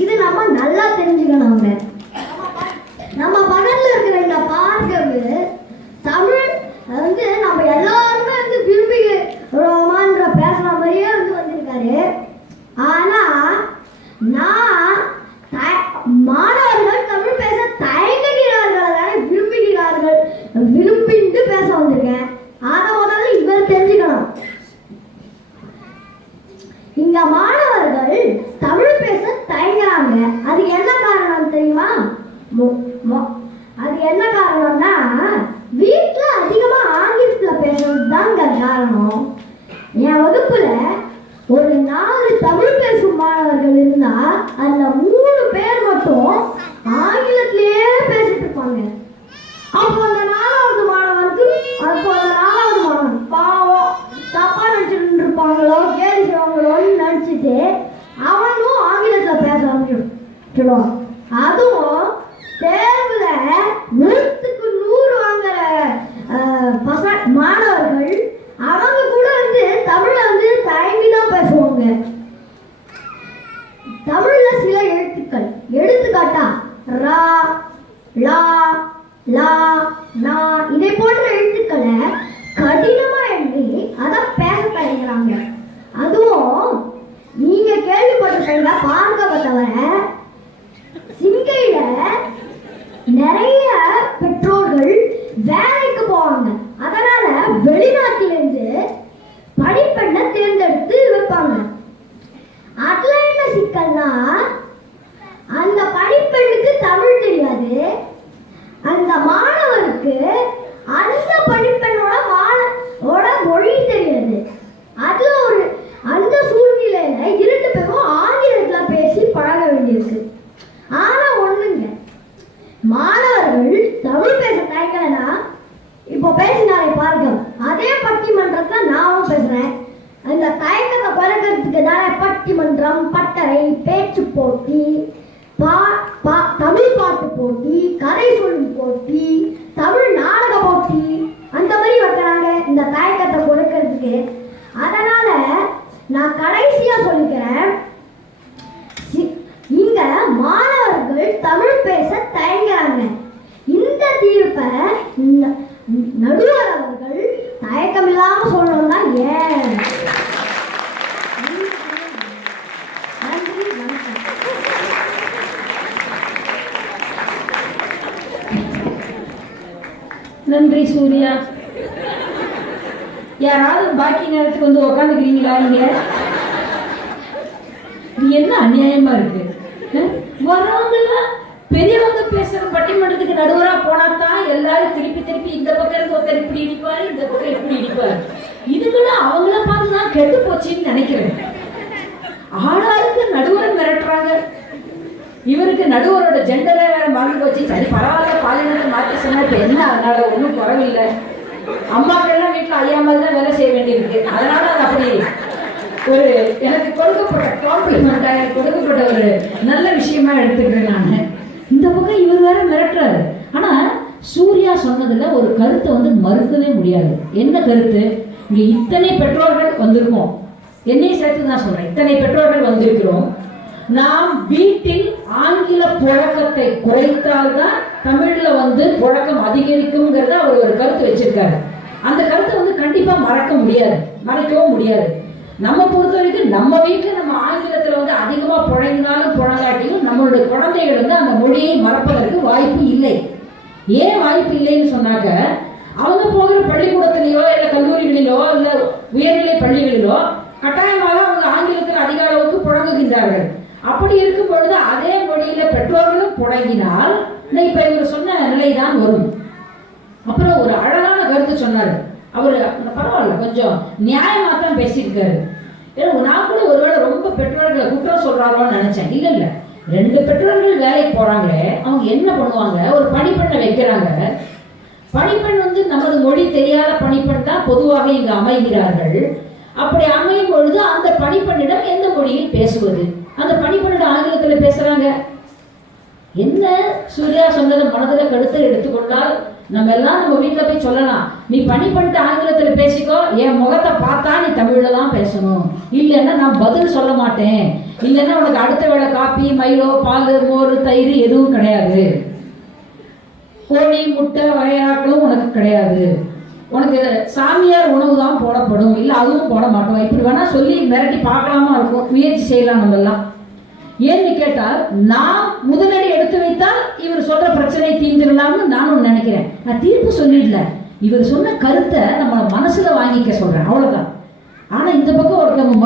இது நம்ம நல்லா தெரிஞ்சுக்கணும். நம்ம பக்கத்துல இருக்கிற இந்த பார்க்கவு தமிழ் வந்து நம்ம எல்லாருமே வந்து விரும்பி ரோமான்ற பேசுற மாதிரியே வந்து வந்திருக்காரு. ஆனா நான் மாணவர்கள் தமிழ் பேச தயங்குகிறார்கள், தானே விரும்புகிறார்கள், விரும்பிட்டு பேச வந்திருக்கேன். அதை முதல்ல இவர் தெரிஞ்சுக்கணும். இங்க மாணவர்கள் தமிழ் பேச தயங்குறாங்க. அது என்ன காரணம் தெரியுமா? அது என்ன காரணம்னா வீட்டுல அதிகமா ஆங்கிலத்துல பேசுறது தாங்க காரணம். என் வகுப்புல ஒரு 4 தமிழ் பேசும் மாணவர்கள் இருந்தா அதுல 3 பேர் மட்டும் ஆங்கிலத்திலேயே பேசிட்டு இருப்பாங்க. அப்போ அந்த 4வது மாணவனுக்கு பாவம் தப்பா நினைச்சுட்டு இருப்பாங்களோ கேள்வி செய்வாங்களோன்னு நினைச்சிட்டு அவனும் ஆங்கிலத்துல பேச ஆரம்பிச்சிடுவான். அதுவும் தேர்வுல 100க்கு 100 வாங்குற மாணவர்கள் அவங்க கூட வந்து தமிழ்ல வந்து தயங்கிதான் பேசுவாங்க. தமிழ்ல சில எழுத்துக்கள், எடுத்துக்காட்டா ரா, லா, லா, நா இதை போன்ற எழுத்துக்களை கடினமா எண்ணி அதை பேச தயங்குறாங்க. அதுவும் நீங்க கேள்விப்பட்டிருக்கீங்க, பார்க்கப்பட்டவரை சிங்கையில நிறைய பெற்றோர்கள் வேலைக்கு போவாங்க. அதனால வெளிநாட்டிலிருந்து படிப்பெண்ணை தேர்ந்தெடுத்து வைப்பாங்க. அதுல என்ன சிக்கல்னா அந்த படிப்பெண்ணுக்கு தமிழ் தெரியாது, அந்த மாணவருக்கு அந்த படிப்பெண்ணோட மொழி தெரியாது. அதுல அந்த சூழ்நிலையில 2 பேரும் ஆங்கிலத்துல பேசி பழக வேண்டியிருக்கு. ஆனா ஒண்ணுங்க, மாணவர்கள் தமிழ் பேச தயங்கலனா இப்போ பேசினாலே பார்க்க அதே பட்டிமன்றத்துல நானும் பேசுறேன். அந்த தயக்கத்தை குறைக்கிறதுக்கு தானே பட்டிமன்றம், பட்டறை, பேச்சு போட்டி, தமிழ் பாட்டு போட்டி, கதை சொல்லும் போட்டி, தமிழ் நாடக போட்டி அந்த மாதிரி வைக்கிறாங்க இந்த தயக்கத்தை குறைக்கிறதுக்கு. அதனால நான் கடைசியா சொல்லிக்கிறேன், இங்க மாணவர்கள் தமிழ் பேச தயங்குறாங்க. இந்த தீர்ப்பை நடுவர் அவர்கள் தயக்கம் இல்லாம சொல்லணும்னா ஏன்? நன்றி, வணக்கம். நன்றி சூர்யா. யாராவது பாக்கி நேரத்துக்கு வந்து உக்காந்துக்கிறீங்களா? நீங்க இது என்ன அநியாயமா இருக்கு? வரவங்கள பெரியவங்க பேசுற பட்டிமன்றத்துக்கு நடுவரா போனாதான் எல்லாரும் திருப்பி திருப்பி இந்த பக்கம் இருந்து ஒருத்தர் இப்படி இடிப்பாரு, இந்த பக்கம் இப்படி இடிப்பாரு. இதுக்கெல்லாம் அவங்கள பார்த்துதான் கெட்டு போச்சுன்னு நினைக்கிறேன். ஆளாருக்கு நடுவரை மிரட்டுறாங்க. இவருக்கு நடுவரோட ஜெண்டரை வேற மாறி போச்சு. சரி பரவாயில்ல, பாலினத்தை மாற்றி சொன்னா இப்ப என்ன, அதனால ஒன்றும் குறவில்லை. அம்மாக்கள்லாம் வீட்டில் ஐயா மாதிரி தான் வேலை செய்ய வேண்டியிருக்கு. அதனால அது அப்படி ஒரு எனக்கு கொடுக்கப்பட்ட காம்ப்ளிமெண்டா, எனக்கு கொடுக்கப்பட்ட ஒரு நல்ல விஷயமா எடுத்துக்கிறேன் நான். இந்த பக்கம் இவர் வேற மிரட்டுறாரு. ஆனா சூர்யா சொன்னதுல ஒரு கருத்தை வந்து மறுக்கவே முடியாது. என்ன கருத்து? இங்க இத்தனை பெற்றோர்கள் வந்திருக்கோம், என்னை சேர்த்து தான் சொல்றேன், இத்தனை பெற்றோர்கள் வந்திருக்கிறோம். நாம் வீட்டில் ஆங்கில புழக்கத்தை குறைத்தால்தான் தமிழ்ல வந்து புழக்கம் அதிகரிக்கும்ங்கிறத அவர் ஒரு கருத்து வச்சிருக்காரு. அந்த கருத்தை வந்து கண்டிப்பா மறக்க முடியாது, மறைக்கவும் முடியாது. நம்ம பொறுத்த வரைக்கும் நம்ம வீட்டுல நம்ம ஆங்கிலத்துல வந்து அதிகமா புழங்கினாலும் புழங்காட்டியும் நம்மளுடைய குழந்தைகள் வந்து அந்த மொழியை மறப்பதற்கு வாய்ப்பு இல்லை. ஏன் வாய்ப்பு இல்லைன்னு சொன்னாக்க, அவங்க போகிற பள்ளிக்கூடத்திலேயோ இல்ல கல்லூரிகளிலோ இல்ல உயர்நிலை பள்ளிகளிலோ கட்டாயமாக அவங்க ஆங்கிலத்தில் அதிக அளவுக்கு புழங்குகின்றார்கள். அப்படி இருக்கும் பொழுது அதே மொழியில பெற்றோர்களும் புழங்கினால் இப்ப இவர் சொன்ன நிலைதான் வரும். அப்புறம் ஒரு அழகான கருத்து சொன்னாரு அவரு, பரவாயில்ல கொஞ்சம் நியாயமா தான் பேசியிருக்காரு. நான் கூட ஒருவேளை ரொம்ப பெற்றோர்களை குற்றம் சொல்றாரோன்னு நினைச்சேன். இல்ல இல்ல, 2 பெற்றோர்கள் வேலைக்கு போறாங்களே, அவங்க என்ன பண்ணுவாங்க, ஒரு பணிப்பெண்ணை வைக்கிறாங்க. பணிப்பெண் வந்து நமது மொழி தெரியாத பணிப்பெண் தான் பொதுவாக இங்கு அமைகிறார்கள். அப்படி அமையும் பொழுது அந்த பணிப்பெண்ணிடம் எந்த மொழியில் பேசுவது? அந்த பணிப்பெண்ணிடம் ஆங்கிலத்துல பேசுறாங்க. என்ன சூர்யா சொன்னதை மனதில் கருத்தை எடுத்துக்கொண்டால் நம்ம எல்லாம் நம்ம வீட்டில் போய் சொல்லலாம், நீ பணி பண்ணிட்டு ஆங்கிலத்தில் பேசிக்கோ, என் முகத்தை பார்த்தா நீ தமிழில் தான் பேசணும், இல்லைன்னா நான் பதில் சொல்ல மாட்டேன், இல்லைன்னா உனக்கு அடுத்த வேளை காப்பி காபி மைலோ பால் மோர் தயிர் எதுவும் கிடையாது. கோழி முட்டை வகையாக்களும் உனக்கு கிடையாது. உனக்கு சாமியார் உணவு தான் போடப்படும், இல்லை அதுவும் போட மாட்டோம். இப்படி வேணா சொல்லி மிரட்டி பார்க்கலாமா இருக்கும், முயற்சி செய்யலாம் நம்ம எல்லாம். ஏன்னு கேட்டால் நான் முதலடி எடுத்து வைத்தால் இவர் சொல்ற பிரச்சனை தீர்ந்துடலாம்னு நானும் நினைக்கிறேன். நான் தீர்ப்பு சொல்லிடல, இவர் சொன்ன கருத்தை நம்ம மனசுல வாங்கிக்க சொல்றேன், அவ்வளவுதான். ஆனா இந்த பக்கம் ஒருத்தவங்க